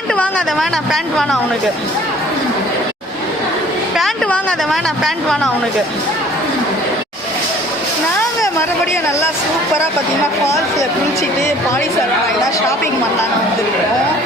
Pant வாங்காத வேணாம், pant வேணாம் உனக்கு. பேண்ட் வாங்காத வேணாம், பேண்ட் வேணாம் உனக்கு. நாங்கள் மறுபடியும் நல்லா சூப்பராக பார்த்தீங்கன்னா ஃபால்ஸில் குளிச்சுட்டு பாடி சார் ஷாப்பிங் பண்ணலான்னு வந்துருக்கோம்.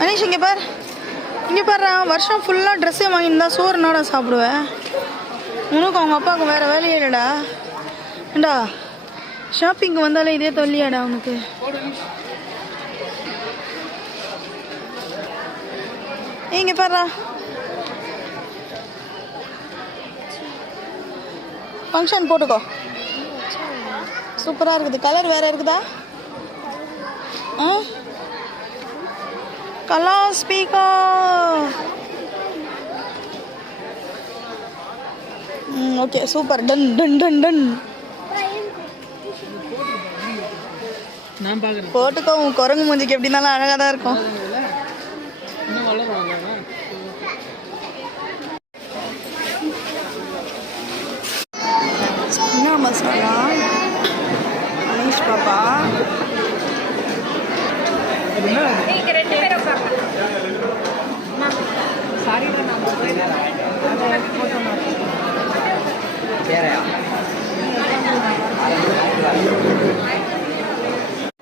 மனிஷ் இங்கே பார், இங்கே பாரு. வருஷம் ஃபுல்லாக ட்ரெஸ்ஸே வாங்கியிருந்தா சோறு நாடா சாப்பிடுவேன். உனக்கு அவங்க அப்பாவுக்கு வேறு வேலையே இல்லைடா. ஏண்டா ஷாப்பிங்க்கு வந்தாலே இதே தொல்லியாடா உனக்கு. இங்கே பாருடா, ஃபங்க்ஷன் போட்டுக்கோ. சூப்பராக இருக்குது. கலர் வேறு இருக்குதா? Colour speaker. Okay super. Done done done done. போட்டுக்கோ. உன் குரங்கு மூஞ்சிக்கு எப்படி இருந்தாலும் அழகாக தான் இருக்கும். என்ன மசாலா மனிஷ் பாப்பா?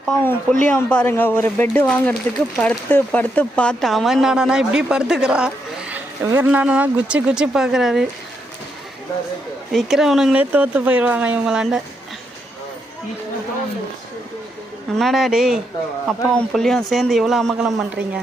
பாவம் புள்ளியாம் பாருங்க, ஒரு பெட்டு வாங்குறதுக்கு படுத்து படுத்து பார்த்து அவன் நானா இப்படி படுத்துக்கிறா, இவர் நானா குச்சி குச்சி பார்க்குறாரு. விற்கிறவனுங்களே தோற்று போயிடுவாங்க இவங்களாண்ட. என்னடா டேய், அப்பாவும் புள்ளியும் சேர்ந்து எவ்வளோ அமக்கலம் பண்ணுறீங்க?